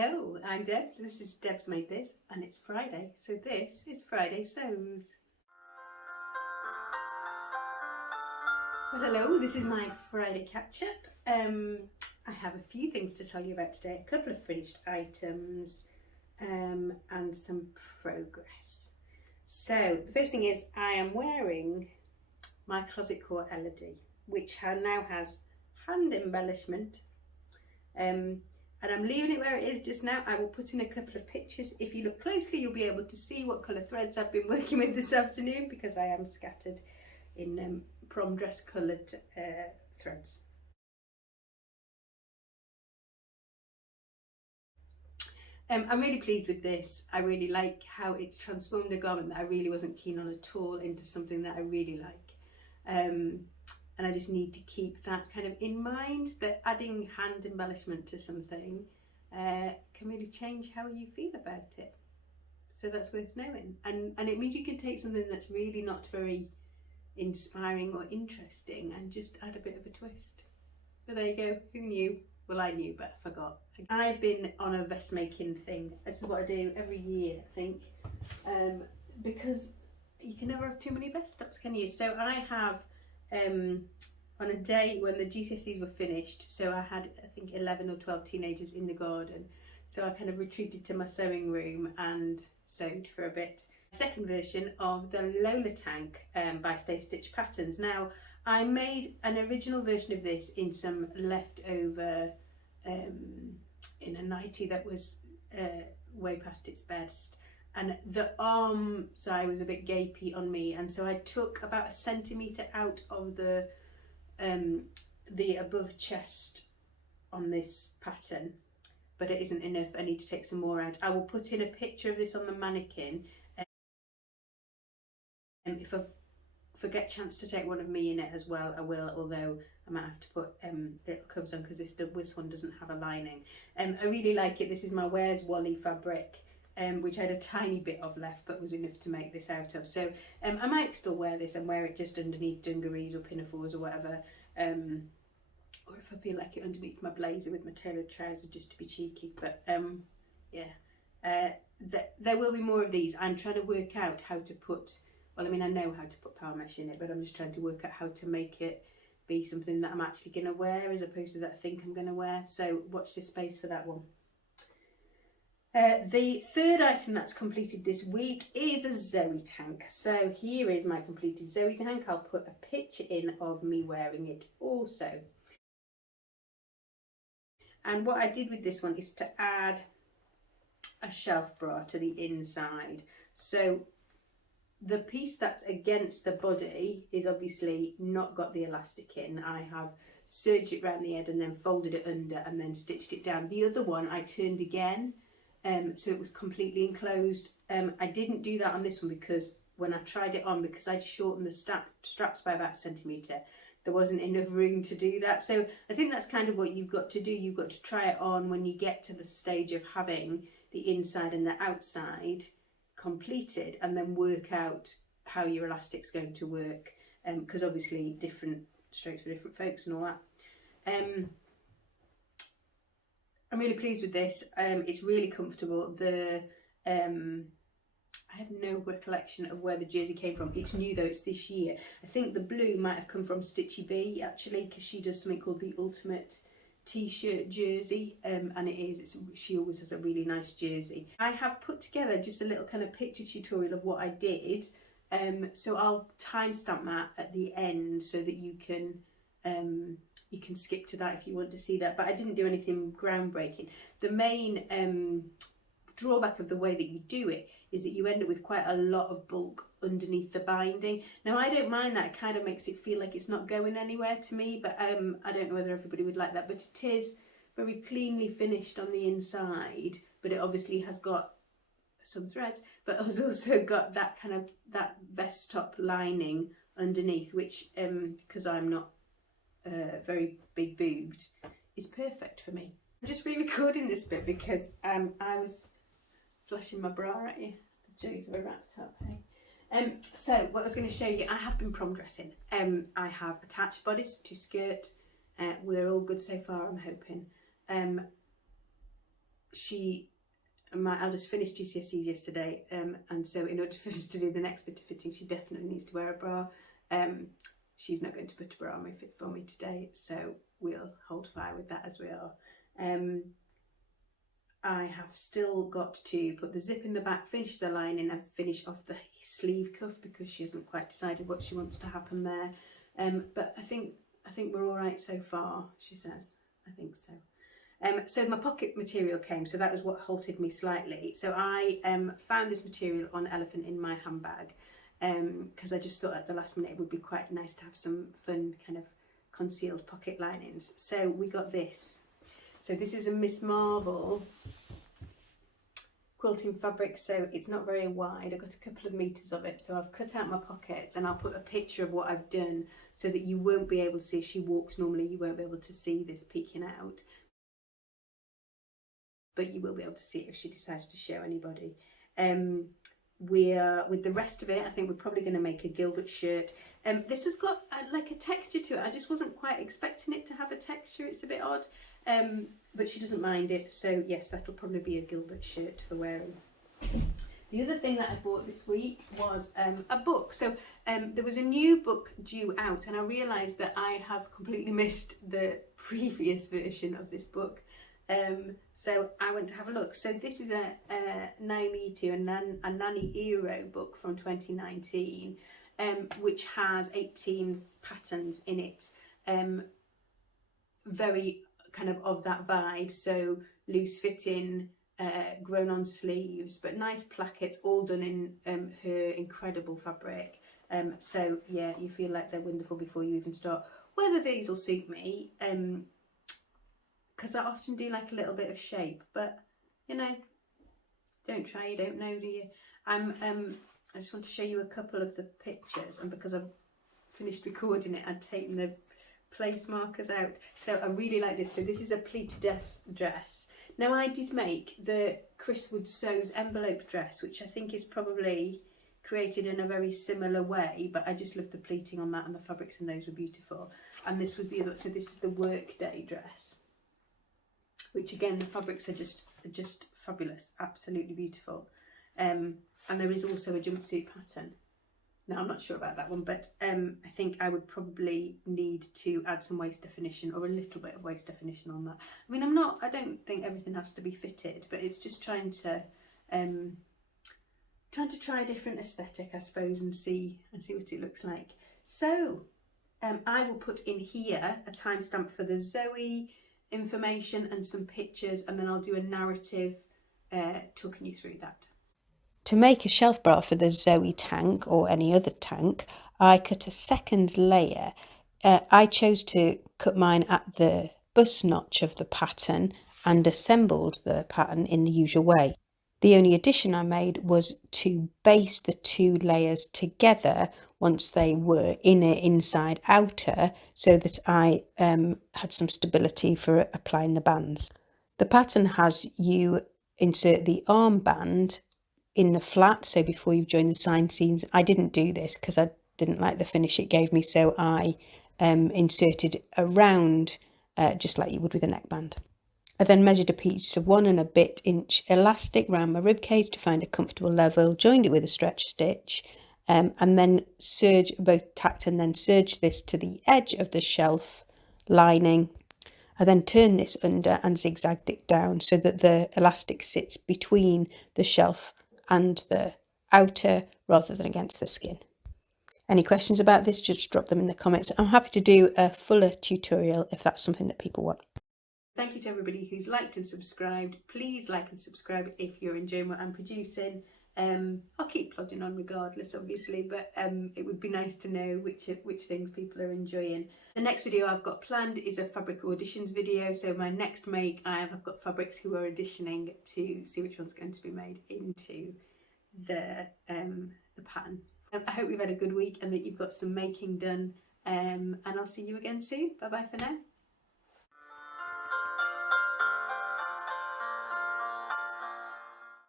Hello, I'm Debs. This is Debs Made This, and it's Friday, so this is Friday Sews. Well, hello, this is my Friday catch-up. I have a few things to tell you about today, a couple of finished items and some progress. So, the first thing is I am wearing my closet core Elodie, which now has hand embellishment. And I'm leaving it where it is just now. I will put in a couple of pictures. If you look closely, you'll be able to see what colour threads I've been working with this afternoon, because I am scattered in prom dress coloured threads. I'm really pleased with this. I really like how it's transformed a garment that I really wasn't keen on at all into something that I really like. And I just need to keep that kind of in mind, that adding hand embellishment to something can really change how you feel about it. So that's worth knowing. And it means you can take something that's really not very inspiring or interesting and just add a bit of a twist. But there you go, who knew? Well, I knew, but I forgot. I've been on a vest making thing. This is what I do every year, I think, because you can never have too many vest stops, can you? So I have, on a day when the GCSEs were finished, so I had, I think, 11 or 12 teenagers in the garden, so I kind of retreated to my sewing room and sewed for a bit. Second version of the Lola tank by Staystitch patterns. Now, I made an original version of this in some leftover in a nightie that was way past its best, and the arm side was a bit gapey on me, and so I took about 1 centimetre out of the above chest on this pattern, but it isn't enough. I need to take some more out. I will put in a picture of this on the mannequin. If I forget a chance to take one of me in it as well, I will, although I might have to put little covers on because this one doesn't have a lining. I really like it. This is my Where's Wally fabric, which I had a tiny bit of left but was enough to make this out of. So I might still wear this and wear it just underneath dungarees or pinafores or whatever, or if I feel like it, underneath my blazer with my tailored trousers, just to be cheeky. But yeah, there will be more of these. I'm trying to work out how to put, well, I mean, I know how to put power mesh in it, but I'm just trying to work out how to make it be something that I'm actually going to wear as opposed to that I think I'm going to wear. So watch this space for that one. The third item that's completed this week is a Zoey tank. So here is my completed Zoey tank. I'll put a picture in of me wearing it also. And what I did with this one is to add a shelf bra to the inside. So the piece that's against the body is obviously not got the elastic in. I have serged it around the head and then folded it under and then stitched it down. The other one I turned again, so it was completely enclosed. I didn't do that on this one because when I tried it on, because I'd shortened the straps by about 1 centimetre, there wasn't enough room to do that. So I think that's kind of what you've got to do. You've got to try it on when you get to the stage of having the inside and the outside completed, and then work out how your elastic's going to work, because obviously different strokes for different folks and all that. I'm really pleased with this. It's really comfortable. I have no recollection of where the jersey came from. It's new though, it's this year. I think the blue might have come from Stitchy B actually, because she does something called the Ultimate T-shirt jersey, and she always has a really nice jersey. I have put together just a little kind of picture tutorial of what I did, so I'll timestamp that at the end so that you can skip to that if you want to see that, but I didn't do anything groundbreaking. The main drawback of the way that you do it is that you end up with quite a lot of bulk underneath the binding. Now I don't mind that, it kind of makes it feel like it's not going anywhere to me, but I don't know whether everybody would like that, but it is very cleanly finished on the inside, but it obviously has got some threads, but has also got that kind of, that vest top lining underneath, which because I'm not very big boobed, is perfect for me. I'm just re-recording this bit because I was flashing my bra at you. The Joes are wrapped up, hey? So what I was going to show you, I have been prom dressing. I have attached bodice to skirt. We're all good so far, I'm hoping. my eldest finished GCSEs yesterday, and so in order for us to do the next bit of fitting, she definitely needs to wear a bra. She's not going to put a bra on my fit for me today, so we'll hold fire with that as we are. I have still got to put the zip in the back, finish the lining, and finish off the sleeve cuff because she hasn't quite decided what she wants to happen there. But I think we're all right so far, she says. I think so. So my pocket material came, so that was what halted me slightly. So I found this material on Elephant in my handbag, because I just thought at the last minute it would be quite nice to have some fun kind of concealed pocket linings. So we got this. So this is a Miss Marvel quilting fabric, so it's not very wide. I've got a couple of meters of it, so I've cut out my pockets, and I'll put a picture of what I've done so that you won't be able to see. If she walks normally, you won't be able to see this peeking out, but you will be able to see it if she decides to show anybody. With the rest of it, I think we're probably going to make a Gilbert shirt. This has got like a texture to it. I just wasn't quite expecting it to have a texture. It's a bit odd, but she doesn't mind it. So yes, that'll probably be a Gilbert shirt for wearing. The other thing that I bought this week was a book. So there was a new book due out, and I realised that I have completely missed the previous version of this book. So I went to have a look. So this is a Nani Iro and Nani Iro book from 2019, which has 18 patterns in it. Very kind of that vibe. So loose fitting, grown on sleeves, but nice plackets, all done in her incredible fabric. So yeah, you feel like they're wonderful before you even start. Whether these will suit me, because I often do like a little bit of shape, but you know, don't try, you don't know, do you? I just want to show you a couple of the pictures, and because I've finished recording it, I'd taken the place markers out. So I really like this. So this is a pleated dress. Now I did make the Cris Wood Sews envelope dress, which I think is probably created in a very similar way, but I just love the pleating on that, and the fabrics in those were beautiful. And this was the other, so this is the workday dress, which again, the fabrics are just fabulous, absolutely beautiful. And there is also a jumpsuit pattern. Now I'm not sure about that one, but I think I would probably need to add some waist definition, or a little bit of waist definition on that. I mean, I don't think everything has to be fitted, but it's just trying to try a different aesthetic, I suppose, and see what it looks like. So I will put in here a timestamp for the Zoey information and some pictures, and then I'll do a narrative talking you through that. To make a shelf bra for the Zoey tank, or any other tank, I cut a second layer. I chose to cut mine at the bust notch of the pattern and assembled the pattern in the usual way. The only addition I made was to baste the two layers together once they were inner, inside, outer, so that I had some stability for applying the bands. The pattern has you insert the armband in the flat, so before you've joined the side seams. I didn't do this because I didn't like the finish it gave me, so I inserted around just like you would with a neckband. I then measured a piece of 1.25 inch elastic round my ribcage to find a comfortable level, joined it with a stretch stitch, and then tacked and then serged this to the edge of the shelf lining. I then turned this under and zigzagged it down so that the elastic sits between the shelf and the outer rather than against the skin. Any questions about this, just drop them in the comments. I'm happy to do a fuller tutorial if that's something that people want. Thank you to everybody who's liked and subscribed. Please like and subscribe if you're enjoying what I'm producing. I'll keep plodding on regardless, obviously, but it would be nice to know which things people are enjoying. The next video I've got planned is a fabric auditions video. So my next make, I've got fabrics who are auditioning to see which one's going to be made into the pattern. I hope you've had a good week and that you've got some making done, and I'll see you again soon. Bye bye for now.